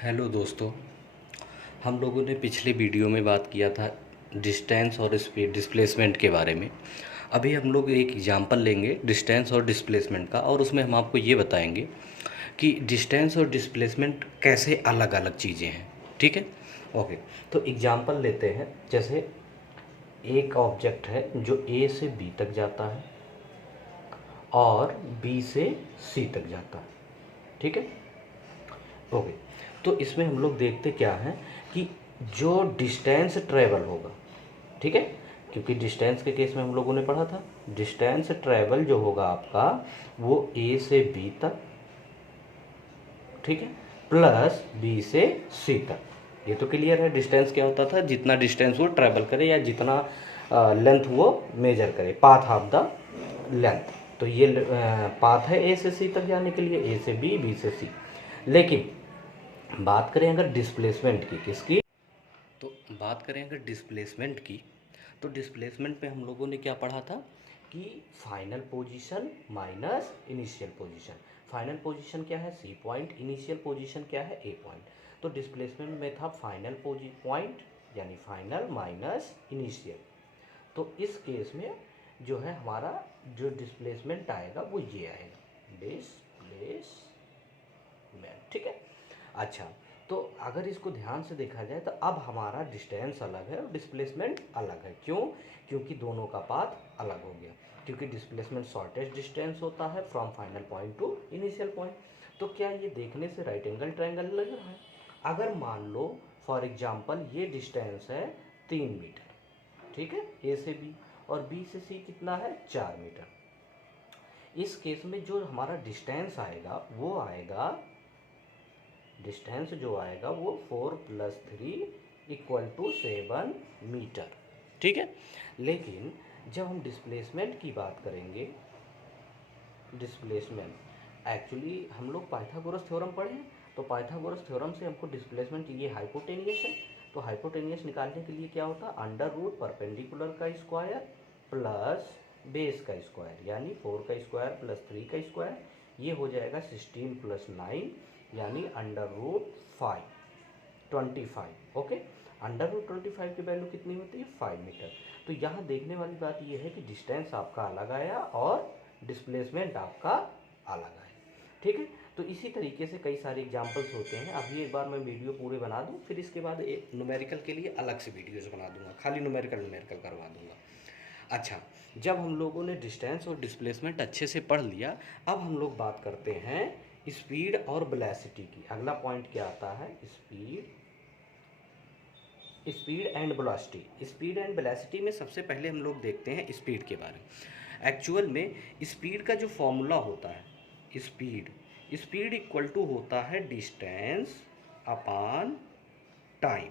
Hello दोस्तों। हम लोगों ने पिछले वीडियो में बात किया था डिस्टेंस और स्पीड डिस्प्लेसमेंट के बारे में। अभी हम लोग एक एग्जांपल लेंगे डिस्टेंस और डिस्प्लेसमेंट का, और उसमें हम आपको ये बताएंगे कि डिस्टेंस और डिस्प्लेसमेंट कैसे अलग अलग चीज़ें हैं। ठीक है, ओके। तो एग्जांपल लेते हैं, जैसे एक ऑब्जेक्ट है जो ए से बी तक जाता है और बी से सी तक जाता है। ठीक है, ओके। तो इसमें हम लोग देखते क्या है कि जो डिस्टेंस ट्रेवल होगा, ठीक है, क्योंकि डिस्टेंस के केस में हम लोगों ने पढ़ा था डिस्टेंस ट्रेवल जो होगा आपका वो ए से बी तक, ठीक है, प्लस बी से सी तक। ये तो क्लियर है डिस्टेंस क्या होता था, जितना डिस्टेंस वो ट्रेवल करे या जितना लेंथ वो मेजर करे, पाथ ऑफ द लेंथ। तो ये पाथ है ए से सी तक जाने के लिए, ए से बी से सी। लेकिन बात करें अगर डिस्प्लेसमेंट की, किसकी, तो बात करें अगर डिस्प्लेसमेंट की, तो डिस्प्लेसमेंट में हम लोगों ने क्या पढ़ा था कि final position minus initial position. Final position क्या है, सी पॉइंट, इनिशियल पोजीशन क्या है, ए पॉइंट। तो डिस्प्लेसमेंट में था फाइनल पॉइंट यानी फाइनल माइनस इनिशियल। तो इस केस में जो है हमारा जो डिस्प्लेसमेंट आएगा वो ये आएगा, डिस्प्लेसमेंट। ठीक है, अच्छा। तो अगर इसको ध्यान से देखा जाए तो अब हमारा डिस्टेंस अलग है और डिस्प्लेसमेंट अलग है। क्यों? क्योंकि दोनों का पाथ अलग हो गया। क्योंकि डिस्प्लेसमेंट शॉर्टेस्ट डिस्टेंस होता है from final point two initial point. तो क्या ये देखने से राइट एंगल ट्रायंगल लग रहा है? अगर मान लो फॉर एग्जांपल ये डिस्टेंस है 3 मीटर, ठीक है, ए से बी, और बी से सी कितना है, 4 मीटर। इस केस में जो हमारा डिस्टेंस आएगा वो आएगा, डिस्टेंस जो आएगा वो 4 + 3 = 7 मीटर। ठीक है, लेकिन जब हम डिस्प्लेसमेंट की बात करेंगे, डिस्प्लेसमेंट एक्चुअली हम लोग पाइथागोरस थ्योरम पढ़े हैं। तो पाइथागोरस थ्योरम से हमको डिस्प्लेसमेंट, ये हाइपोटेनियस है, तो हाइपोटेनियस निकालने के लिए क्या होता है, अंडर रूट परपेंडिकुलर का स्क्वायर प्लस बेस का स्क्वायर, यानी 4 का स्क्वायर प्लस 3 का स्क्वायर, ये हो जाएगा 16 + 9 यानी under root 25। Okay, under root 25 की वैल्यू कितनी होती है, 5 मीटर। तो यहाँ देखने वाली बात यह है कि डिस्टेंस आपका अलग आया और डिस्प्लेसमेंट आपका अलग आया। ठीक है, तो इसी तरीके से कई सारे एग्जांपल्स होते हैं। अभी एक बार मैं वीडियो पूरे बना दूं, फिर इसके बाद एक न्यूमेरिकल के लिए अलग से वीडियोस बना दूंगा, खाली न्यूमेरिकल करवा दूंगा। अच्छा, जब हम लोगों ने डिस्टेंस और डिस्प्लेसमेंट अच्छे से पढ़ लिया, अब हम लोग बात करते हैं स्पीड और वेलोसिटी की। अगला पॉइंट क्या आता है, speed and velocity. Speed and velocity में सबसे पहले हम लोग देखते हैं स्पीड के बारे में। एक्चुअल में स्पीड का जो फॉर्मूला होता है, स्पीड स्पीड इक्वल टू होता है डिस्टेंस अपॉन टाइम।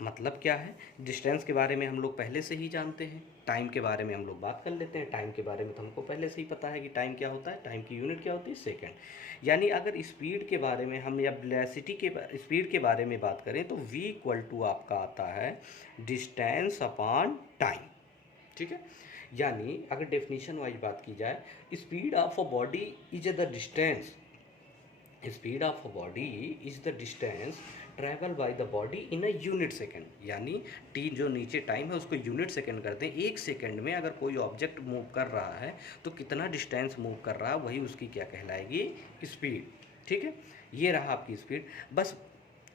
मतलब क्या है, डिस्टेंस के बारे में हम लोग पहले से ही जानते हैं, टाइम के बारे में हम लोग बात कर लेते हैं। टाइम के बारे में तो हमको पहले से ही पता है कि टाइम क्या होता है, टाइम की यूनिट क्या होती है, सेकंड। यानी अगर स्पीड के बारे में हम या वेलोसिटी के स्पीड के बारे में बात करें तो v = आपका आता है डिस्टेंस अपॉन टाइम। ठीक है, यानी अगर डेफिनेशन वाइज बात की जाए, speed of a body is the distance, speed of a body is the distance travel by the body in a unit second. यानी टी जो नीचे टाइम है उसको यूनिट सेकेंड करते हैं। एक सेकेंड में अगर कोई ऑब्जेक्ट मूव कर रहा है तो कितना डिस्टेंस मूव कर रहा है, वही उसकी क्या कहलाएगी, स्पीड। ठीक है, ये रहा आपकी स्पीड। बस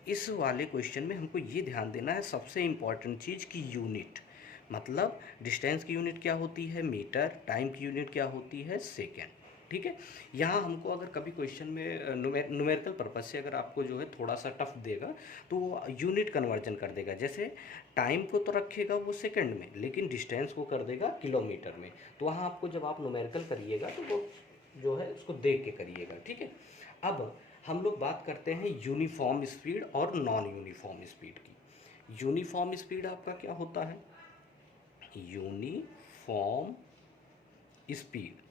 इस वाले क्वेश्चन में हमको ये ध्यान देना है सबसे इम्पॉर्टेंट चीज़ की यूनिट, मतलब डिस्टेंस की यूनिट क्या होती है, मीटर, टाइम की यूनिट क्या होती है, सेकेंड। ठीक है, यहाँ हमको अगर कभी क्वेश्चन में न्यूमेरिकल पर्पज से अगर आपको जो है थोड़ा सा टफ देगा तो वो यूनिट कन्वर्जन कर देगा। जैसे टाइम को तो रखेगा वो सेकंड में, लेकिन डिस्टेंस को कर देगा किलोमीटर में। तो वहाँ आपको जब आप न्यूमेरिकल करिएगा तो वो जो है उसको देख के करिएगा। ठीक है, अब हम लोग बात करते हैं यूनिफॉर्म स्पीड और नॉन यूनिफॉर्म स्पीड की। यूनिफॉर्म स्पीड आपका क्या होता है, यूनिफॉर्म स्पीड,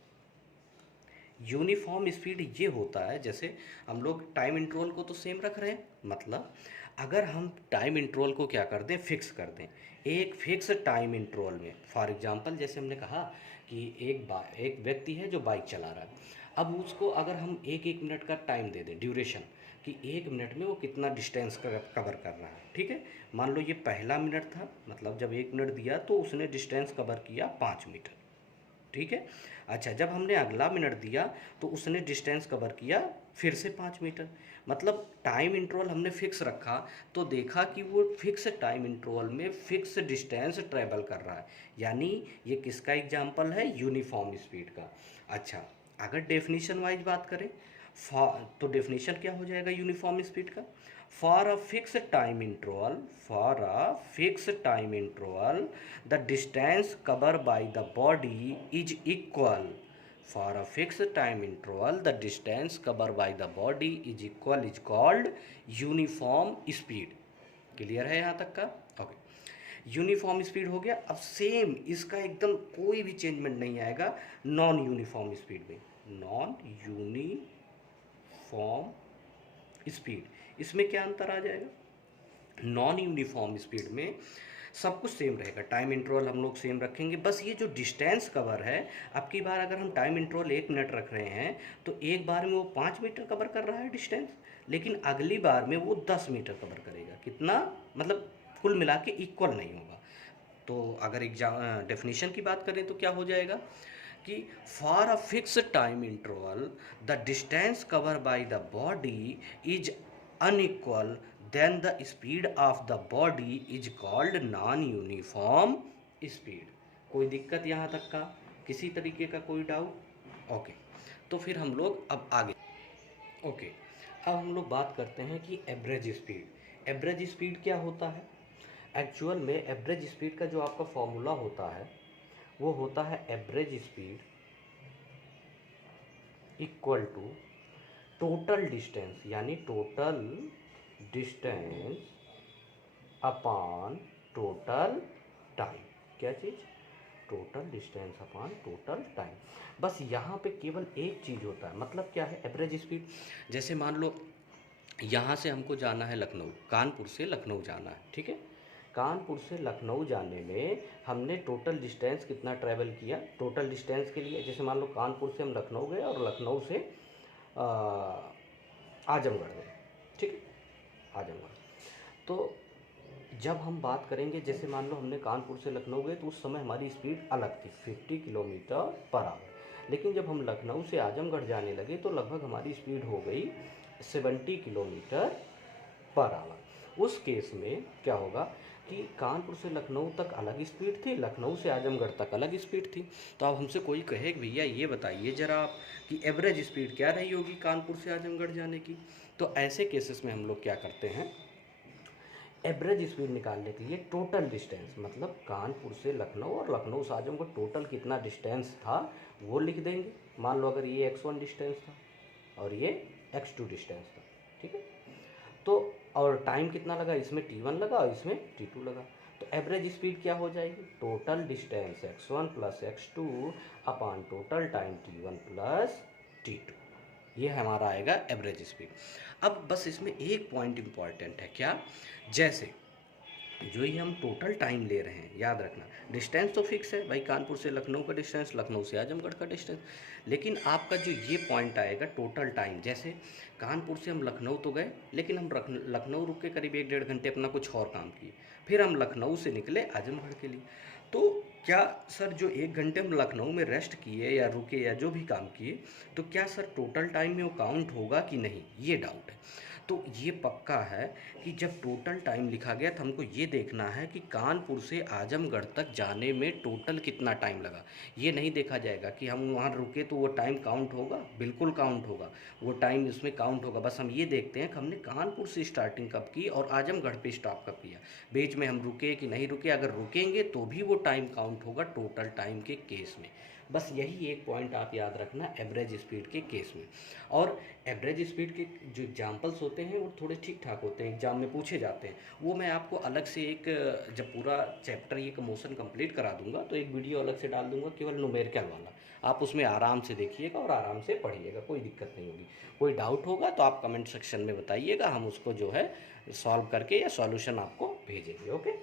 यूनिफॉर्म स्पीड ये होता है, जैसे हम लोग टाइम इंटरवल को तो सेम रख रहे हैं, मतलब अगर हम टाइम इंटरवल को क्या कर दें, फिक्स कर दें एक फिक्स टाइम इंटरवल में। फॉर एग्जांपल जैसे हमने कहा कि एक व्यक्ति है जो बाइक चला रहा है। अब उसको अगर हम एक एक मिनट का टाइम दे दें, ड्यूरेशन, कि एक मिनट में वो कितना डिस्टेंस कवर कर रहा है, ठीक है। मान लो ये पहला मिनट था, मतलब जब एक मिनट दिया तो उसने डिस्टेंस कवर किया 5 मीटर, ठीक है। अच्छा, जब हमने अगला मिनट दिया तो उसने डिस्टेंस कवर किया फिर से 5 मीटर, मतलब टाइम इंटरवल हमने फिक्स रखा, तो देखा कि वो फिक्स टाइम इंटरवल में फिक्स डिस्टेंस ट्रेवल कर रहा है। यानी ये किसका एग्जाम्पल है? यूनिफॉर्म स्पीड का। अच्छा, अगर डेफिनेशन वाइज बात करें, तो डेफिनेशन क्या हो जाएगा यूनिफॉर्म स्पीड का? For a fix time interval, for a fix time interval the distance cover by the body is equal, for a fix time interval the distance cover by the body is equal is called uniform speed. Clear है यहाँ तक का? Okay, uniform speed हो गया। अब same इसका एकदम कोई भी चेंजमेंट नहीं आएगा नॉन यूनिफॉर्म स्पीड में। नॉन यूनिफॉर्म स्पीड, इसमें क्या अंतर आ जाएगा? नॉन यूनिफॉर्म स्पीड में सब कुछ सेम रहेगा, टाइम इंटरवल हम लोग सेम रखेंगे, बस ये जो डिस्टेंस कवर है, अब की बार अगर हम टाइम इंटरवल 1 मिनट रख रहे हैं तो एक बार में वो 5 मीटर कवर कर रहा है डिस्टेंस, लेकिन अगली बार में वो 10 मीटर कवर करेगा। कितना? मतलब कुल मिला के इक्वल नहीं होगा। तो अगर एग्जाम डेफिनेशन की बात करें तो क्या हो जाएगा कि for a fix time interval the distance cover by the body is unequal, then the speed of the body is called non uniform speed. कोई दिक्कत यहाँ तक का? किसी तरीके का कोई डाउट? ओके, तो फिर हम लोग अब आगे। ओके, अब हम लोग बात करते हैं कि एवरेज स्पीड। एवरेज स्पीड क्या होता है? एक्चुअल में एवरेज स्पीड का जो आपका फॉर्मूला होता है वो होता है average speed equal to total distance, यानी total distance upon total time. क्या चीज़? Total distance upon total time. बस यहाँ पे केवल एक चीज़ होता है, मतलब क्या है एवरेज स्पीड? जैसे मान लो यहाँ से हमको जाना है लखनऊ, कानपुर से लखनऊ जाना है, ठीक है। कानपुर से लखनऊ जाने में हमने टोटल डिस्टेंस कितना ट्रैवल किया? टोटल डिस्टेंस के लिए जैसे मान लो कानपुर से हम लखनऊ गए और लखनऊ से आजमगढ़ गए, ठीक है, आजमगढ़। तो जब हम बात करेंगे, जैसे मान लो हमने कानपुर से लखनऊ गए तो उस समय हमारी स्पीड अलग थी 50 किलोमीटर पर आवर, लेकिन जब हम लखनऊ से आजमगढ़ जाने लगे तो लगभग हमारी स्पीड हो गई 70 किलोमीटर पर आवर। उस केस में क्या होगा कि कानपुर से लखनऊ तक अलग स्पीड थी, लखनऊ से आजमगढ़ तक अलग स्पीड थी। तो अब हमसे कोई कहे कि भैया ये बताइए ज़रा आप कि एवरेज स्पीड क्या रही होगी कानपुर से आजमगढ़ जाने की? तो ऐसे केसेस में हम लोग क्या करते हैं, एवरेज स्पीड निकालने के लिए टोटल डिस्टेंस, मतलब कानपुर से लखनऊ और लखनऊ से आजमगढ़ टोटल कितना डिस्टेंस था वो लिख देंगे। मान लो अगर ये x1 डिस्टेंस था और ये x2 डिस्टेंस था, ठीक है। तो और टाइम कितना लगा? इसमें t1 लगा और इसमें t2 लगा। तो एवरेज स्पीड क्या हो जाएगी? Total distance x1 plus x2 upon total time t1 plus t2, ये हमारा आएगा एवरेज स्पीड। अब बस इसमें एक पॉइंट इम्पॉर्टेंट है, क्या? जैसे जो ही हम टोटल टाइम ले रहे हैं, याद रखना डिस्टेंस तो फिक्स है भाई, कानपुर से लखनऊ का डिस्टेंस, लखनऊ से आजमगढ़ का डिस्टेंस, लेकिन आपका जो ये पॉइंट आएगा टोटल टाइम, जैसे कानपुर से हम लखनऊ तो गए, लेकिन हम लखनऊ रुक के करीब 1-1.5 घंटे अपना कुछ और काम किए, फिर हम लखनऊ से निकले आजमगढ़ के लिए। तो क्या सर जो 1 घंटे हम लखनऊ में रेस्ट किए या रुके या जो भी काम किए, तो क्या सर टोटल टाइम में वो काउंट होगा कि नहीं, ये डाउट है। तो ये पक्का है कि जब टोटल टाइम लिखा गया तो हमको ये देखना है कि कानपुर से आजमगढ़ तक जाने में टोटल कितना टाइम लगा। ये नहीं देखा जाएगा कि हम वहाँ रुके तो वो टाइम काउंट होगा, बिल्कुल काउंट होगा, वो टाइम इसमें काउंट होगा। बस हम ये देखते हैं कि हमने कानपुर से स्टार्टिंग कब की और आजमगढ़ पे स्टॉप कब किया, बीच में हम रुके कि नहीं रुके। अगर रुकेंगे तो भी वो टाइम काउंट होगा टोटल टाइम के केस में। बस यही एक पॉइंट आप याद रखना एवरेज स्पीड के केस में। और एवरेज स्पीड के जो एग्जांपल्स होते हैं वो थोड़े ठीक ठाक होते हैं, एग्जाम में पूछे जाते हैं, वो मैं आपको अलग से एक, जब पूरा चैप्टर ये मोशन कंप्लीट करा दूंगा तो एक वीडियो अलग से डाल दूंगा केवल न्यूमेरिकल वाला, आप उसमें आराम से देखिएगा और आराम से पढ़िएगा, कोई दिक्कत नहीं होगी। कोई डाउट होगा तो आप कमेंट सेक्शन में बताइएगा, हम उसको जो है सॉल्व करके या सॉल्यूशन आपको भेजेंगे। ओके,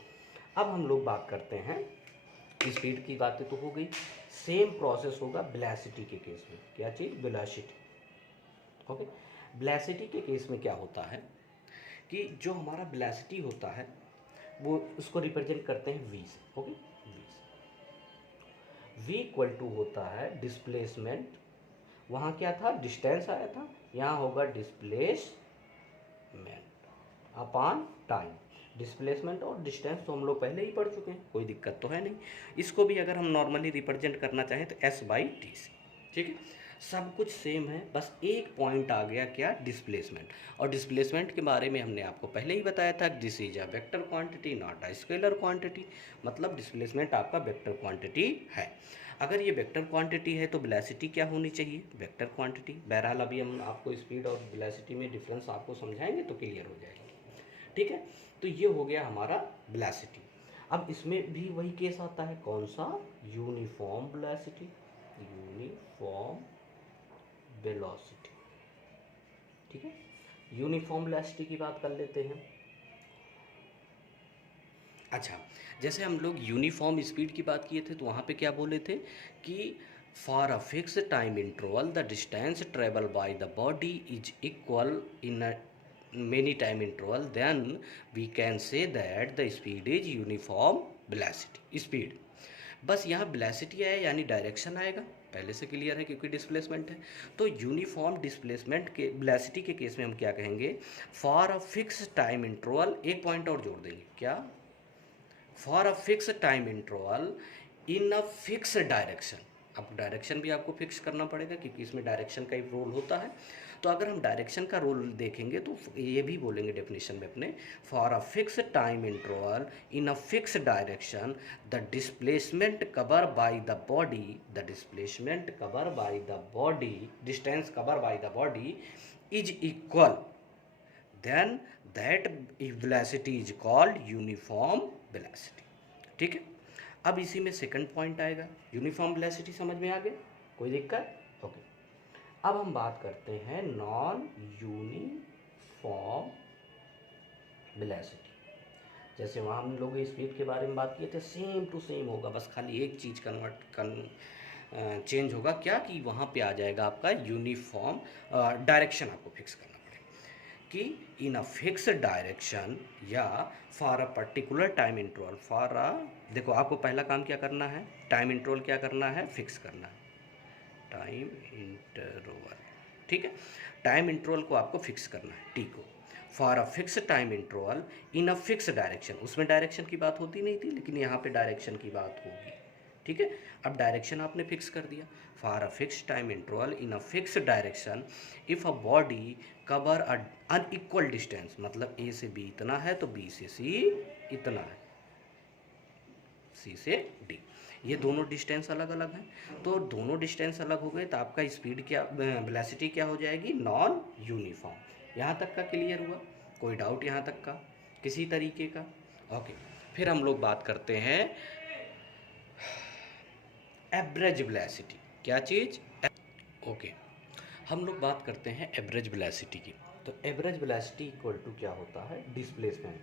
अब हम लोग बात करते हैं स्पीड की बातें तो हो गई। सेम प्रोसेस होगा वेलोसिटी के केस में। क्या चीज़? वेलोसिटी। ओके, वेलोसिटी के केस में क्या होता है कि जो हमारा वेलोसिटी होता है वो उसको रिप्रेजेंट करते हैं वी से। ओके, वी से वी इक्वल टू होता है डिस्प्लेसमेंट। वहाँ क्या था? डिस्टेंस आया था, यहाँ होगा डिस्प्लेसमेंट अपॉन टाइम। डिस्प्लेसमेंट और डिस्टेंस तो हम लोग पहले ही पढ़ चुके हैं, कोई दिक्कत तो है नहीं। इसको भी अगर हम नॉर्मली रिप्रेजेंट करना चाहें तो एस बाई टी सी। ठीक है, सब कुछ सेम है, बस एक पॉइंट आ गया, क्या? डिस्प्लेसमेंट। और डिस्प्लेसमेंट के बारे में हमने आपको पहले ही बताया था, this is a vector quantity not a scalar quantity. मतलब डिस्प्लेसमेंट आपका वेक्टर क्वांटिटी है। अगर ये वेक्टर क्वांटिटी है तो वेलोसिटी क्या होनी चाहिए? Vector quantity. बहरहाल अभी हम आपको स्पीड और वेलोसिटी में डिफरेंस आपको समझाएंगे तो क्लियर हो जाएगा। ठीक है, तो ये हो गया हमारा वेलोसिटी। अब इसमें भी वही केस आता है, कौन सा? Uniform velocity. Uniform velocity. ठीक है, यूनिफॉर्म वेलोसिटी की बात कर लेते हैं। अच्छा, जैसे हम लोग यूनिफॉर्म स्पीड की बात किए थे तो वहाँ पे क्या बोले थे कि for a fix time interval the distance travel by the body is equal in a many time interval, then we can say that the speed is uniform velocity speed। बस यहाँ वेलोसिटी आया यानी डायरेक्शन आएगा, पहले से clear है क्योंकि displacement है। तो यूनिफॉर्म डिस्प्लेसमेंट के वेलोसिटी के केस में हम क्या कहेंगे? For a fix time interval, एक पॉइंट और जोड़ देंगे, क्या? For a fix time interval in a fix direction. अब डायरेक्शन भी आपको फिक्स करना पड़ेगा क्योंकि इसमें डायरेक्शन का ही रोल होता है। तो अगर हम डायरेक्शन का रोल देखेंगे तो ये भी बोलेंगे डेफिनेशन में अपने, for a fix time interval in a fix direction the displacement cover by the body, the displacement cover by the body, distance cover by the body is equal, then that velocity is called uniform velocity. ठीक है, अब इसी में second point आएगा। Uniform velocity समझ में आ गया, कोई दिक्कत? ओके, अब हम बात करते हैं नॉन यूनिफॉर्म वेलोसिटी। जैसे वहाँ हम लोग स्पीड के बारे में बात किए थे, सेम टू सेम होगा, बस खाली एक चीज़ चेंज होगा, क्या? कि वहाँ पे आ जाएगा आपका यूनिफॉर्म डायरेक्शन आपको फिक्स करना पड़ेगा कि इन अ फिक्स डायरेक्शन या for a particular time interval. For a, देखो आपको पहला काम क्या करना है? टाइम इंटरवल क्या करना है? फिक्स करना है, टाइम इंटरवल। ठीक है, टाइम इंटरवल को आपको फिक्स करना है, टी को। For a fix time interval in a fix direction, उसमें डायरेक्शन की बात होती नहीं थी लेकिन यहाँ पे डायरेक्शन की बात होगी। ठीक है, अब डायरेक्शन आपने फिक्स कर दिया, for a fix time interval in a fix direction if a body cover a unequal distance, मतलब ए से बी इतना है तो बी से सी इतना है, सी से डी, ये दोनों डिस्टेंस अलग अलग हैं। तो दोनों डिस्टेंस अलग हो गए तो आपका स्पीड क्या, वेलोसिटी क्या हो जाएगी? Non uniform. यहाँ तक का क्लियर हुआ? कोई डाउट यहाँ तक का किसी तरीके का? ओके, फिर हम लोग बात करते हैं एवरेज वेलोसिटी। क्या चीज़? ओके, हम लोग बात करते हैं एवरेज वेलोसिटी की। तो एवरेज वेलोसिटी इक्वल टू क्या होता है? डिस्प्लेसमेंट।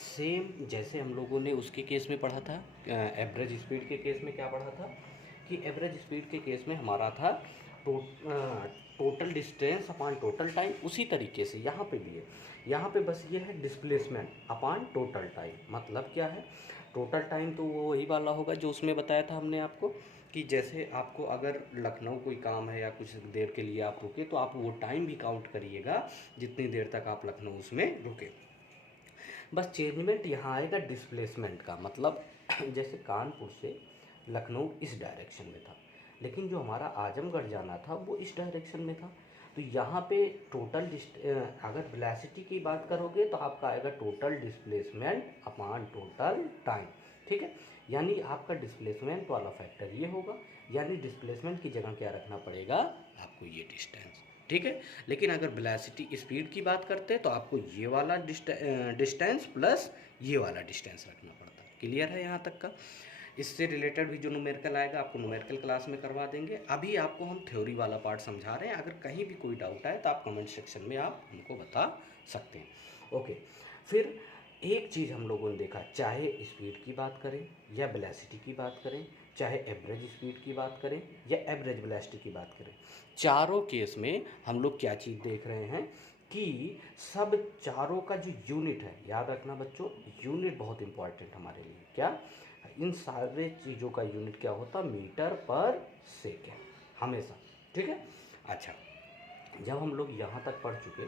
सेम जैसे हम लोगों ने उसके केस में पढ़ा था, एवरेज स्पीड के केस में क्या पढ़ा था कि एवरेज स्पीड के केस में हमारा था total distance upon total time. उसी तरीके से यहाँ पे भी है, यहाँ पे बस ये है डिस्प्लेसमेंट अपॉन टोटल टाइम। मतलब क्या है? टोटल टाइम तो वो वही वाला होगा जो उसमें बताया था हमने आपको कि जैसे आपको अगर लखनऊ कोई काम है या कुछ देर के लिए आप रुके तो आप वो टाइम भी काउंट करिएगा जितनी देर तक आप लखनऊ उसमें रुके। बस चेंजमेंट यहाँ आएगा डिस्प्लेसमेंट का, मतलब जैसे कानपुर से लखनऊ इस डायरेक्शन में था लेकिन जो हमारा आजमगढ़ जाना था वो इस डायरेक्शन में था। तो यहाँ पे टोटल अगर वेलोसिटी की बात करोगे तो आपका आएगा total displacement upon total time. ठीक है, यानी आपका डिस्प्लेसमेंट वाला फैक्टर ये होगा, यानी डिस्प्लेसमेंट की जगह क्या रखना पड़ेगा आपको? ये डिस्टेंस। ठीक है, लेकिन अगर वेलोसिटी स्पीड की बात करते हैं तो आपको ये वाला डिस्टेंस प्लस ये वाला डिस्टेंस रखना पड़ता है। क्लियर है यहाँ तक का? इससे रिलेटेड भी जो न्यूमेरिकल आएगा आपको न्यूमेरिकल क्लास में करवा देंगे। अभी आपको हम थ्योरी वाला पार्ट समझा रहे हैं, अगर कहीं भी कोई डाउट आए तो आप कमेंट सेक्शन में आप हमको बता सकते हैं। ओके, फिर एक चीज़ हम लोगों ने देखा, चाहे स्पीड की बात करें या वेलोसिटी की बात करें, चाहे एवरेज स्पीड की बात करें या एवरेज वेलोसिटी की बात करें, चारों केस में हम लोग क्या चीज़ देख रहे हैं कि सब चारों का जो यूनिट है, याद रखना बच्चों, यूनिट बहुत इंपॉर्टेंट हमारे लिए। क्या? इन सारे चीज़ों का यूनिट क्या होता? मीटर पर सेकेंड हमेशा। ठीक है। अच्छा, जब हम लोग यहाँ तक पढ़ चुके,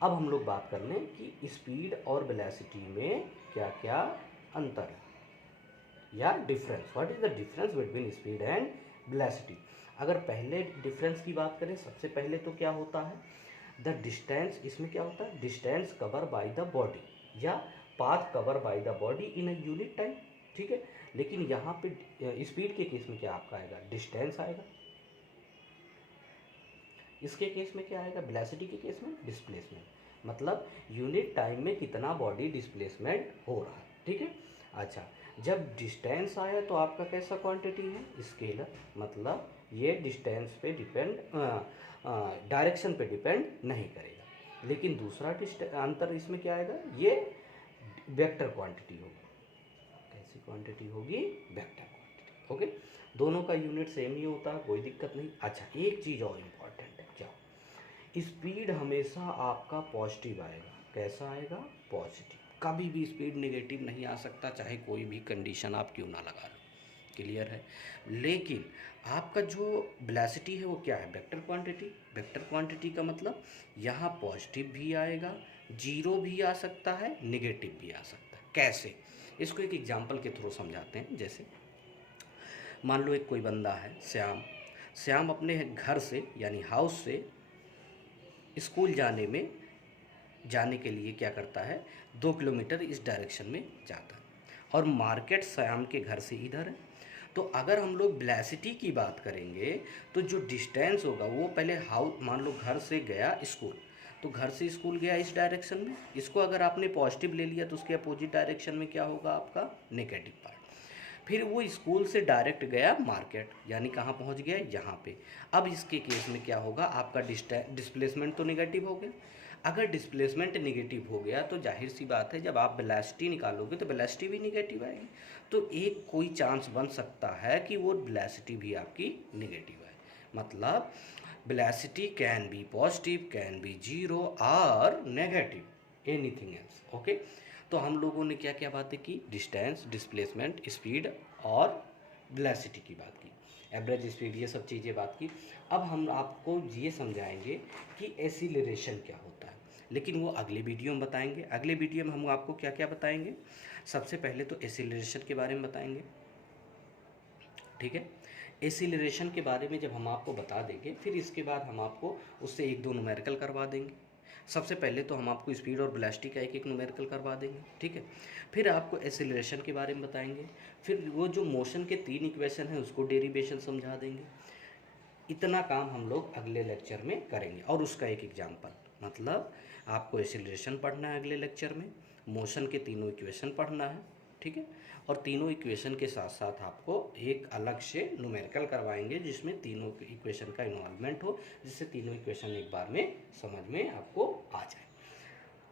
अब हम लोग बात कर लें कि स्पीड और वेलोसिटी में क्या क्या अंतर है या difference. What is the difference between speed and velocity? अगर पहले डिफरेंस की बात करें, सबसे पहले तो क्या होता है, द डिस्टेंस। इसमें क्या होता है? Distance cover by the body या path cover by the body in a unit time. ठीक है। लेकिन यहाँ पे स्पीड के केस में क्या आपका आएगा? डिस्टेंस आएगा। इसके केस में क्या आएगा? वेलोसिटी के केस में डिस्प्लेसमेंट, मतलब यूनिट टाइम में कितना बॉडी डिस्प्लेसमेंट हो रहा है। ठीक है। अच्छा, जब डिस्टेंस आया तो आपका कैसा क्वांटिटी है? स्केलर, मतलब ये डिस्टेंस पे डिपेंड, डायरेक्शन पे डिपेंड नहीं करेगा। लेकिन दूसरा अंतर इसमें क्या आएगा? ये वेक्टर क्वांटिटी होगी। कैसी क्वांटिटी होगी? Vector quantity. ओके, दोनों का यूनिट सेम ही होता है, कोई दिक्कत नहीं। अच्छा, एक चीज़ और इम्पॉर्टेंट है, क्या? स्पीड हमेशा आपका पॉजिटिव आएगा। कैसा आएगा? पॉजिटिव। कभी भी स्पीड नेगेटिव नहीं आ सकता, चाहे कोई भी कंडीशन आप क्यों ना लगा लो। क्लियर है? लेकिन आपका जो वेलोसिटी है वो क्या है? Vector quantity. वेक्टर क्वांटिटी का मतलब यहाँ पॉजिटिव भी आएगा, जीरो भी आ सकता है, नेगेटिव भी आ सकता है। कैसे? इसको एक एग्जांपल के थ्रू समझाते हैं। जैसे मान लो एक कोई बंदा है, श्याम। श्याम अपने घर से यानी हाउस से स्कूल जाने के लिए क्या करता है? 2 किलोमीटर इस डायरेक्शन में जाता है, और मार्केट श्याम के घर से इधर है। तो अगर हम लोग वेलोसिटी की बात करेंगे तो जो डिस्टेंस होगा वो पहले मान लो घर से गया स्कूल, तो घर से स्कूल गया इस डायरेक्शन में, इसको अगर आपने पॉजिटिव ले लिया तो उसके अपोजिट डायरेक्शन में क्या होगा? आपका नेगेटिव पार्ट। फिर वो स्कूल से डायरेक्ट गया मार्केट, यानी कहाँ पहुँच गया? यहाँ पे। अब इसके केस में क्या होगा? आपका डिस्प्लेसमेंट तो नेगेटिव हो गया। अगर डिस्प्लेसमेंट नेगेटिव हो गया तो जाहिर सी बात है, जब आप वेलोसिटी निकालोगे तो वेलोसिटी भी नेगेटिव आएगी। तो एक कोई चांस बन सकता है कि वो वेलोसिटी भी आपकी नेगेटिव आए। मतलब velocity can be positive, can be zero और नेगेटिव, एनीथिंग एल्स। ओके, तो हम लोगों ने क्या क्या बातें की? डिस्टेंस, डिस्प्लेसमेंट, स्पीड और वेलोसिटी की बात की, एवरेज स्पीड, ये सब चीज़ें बात की। अब हम आपको ये समझाएंगे कि एसिलरेशन क्या होता है, लेकिन वो अगले वीडियो में बताएंगे। अगले वीडियो में हम आपको क्या क्या बताएंगे? सबसे पहले तो एसिलरेशन के बारे में बताएंगे। ठीक है। एसिलरेशन के बारे में जब हम आपको बता देंगे, फिर इसके बाद हम आपको उससे एक दो न्यूमेरिकल करवा देंगे। सबसे पहले तो हम आपको स्पीड और वेलोसिटी का एक एक न्यूमेरिकल करवा देंगे। ठीक है। फिर आपको एसिलरेशन के बारे में बताएंगे। फिर वो जो मोशन के 3 इक्वेशन हैं उसको डेरिवेशन समझा देंगे। इतना काम हम लोग अगले लेक्चर में करेंगे, और उसका एक एग्जांपल। मतलब आपको एसिलरेशन पढ़ना है अगले लेक्चर में, मोशन के तीनों इक्वेशन पढ़ना है। ठीक है। और तीनों इक्वेशन के साथ साथ आपको एक अलग से न्यूमेरिकल करवाएंगे जिसमें तीनों इक्वेशन का इन्वॉल्वमेंट हो, जिससे तीनों इक्वेशन एक बार में समझ में आपको आ जाए।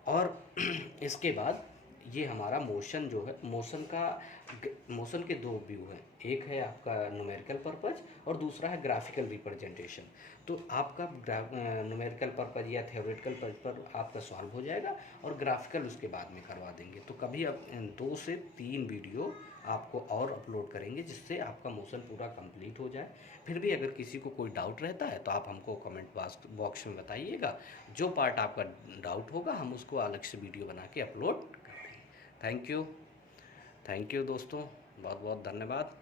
और इसके बाद ये हमारा मोशन जो है, मोशन के दो व्यू हैं, एक है आपका न्यूमेरिकल पर्पज और दूसरा है ग्राफिकल रिप्रेजेंटेशन। तो आपका न्यूमेरिकल पर्पज या थ्योरेटिकल पर्पज आपका सॉल्व हो जाएगा, और ग्राफिकल उसके बाद में करवा देंगे। तो कभी अब 2 से 3 वीडियो आपको और अपलोड करेंगे जिससे आपका मोशन पूरा कंप्लीट हो जाए। फिर भी अगर किसी को कोई डाउट रहता है तो आप हमको कमेंट बॉक्स में बताइएगा। जो पार्ट आपका डाउट होगा हम उसको अलग से वीडियो बना के अपलोड कर देंगे। थैंक यू दोस्तों, बहुत बहुत धन्यवाद।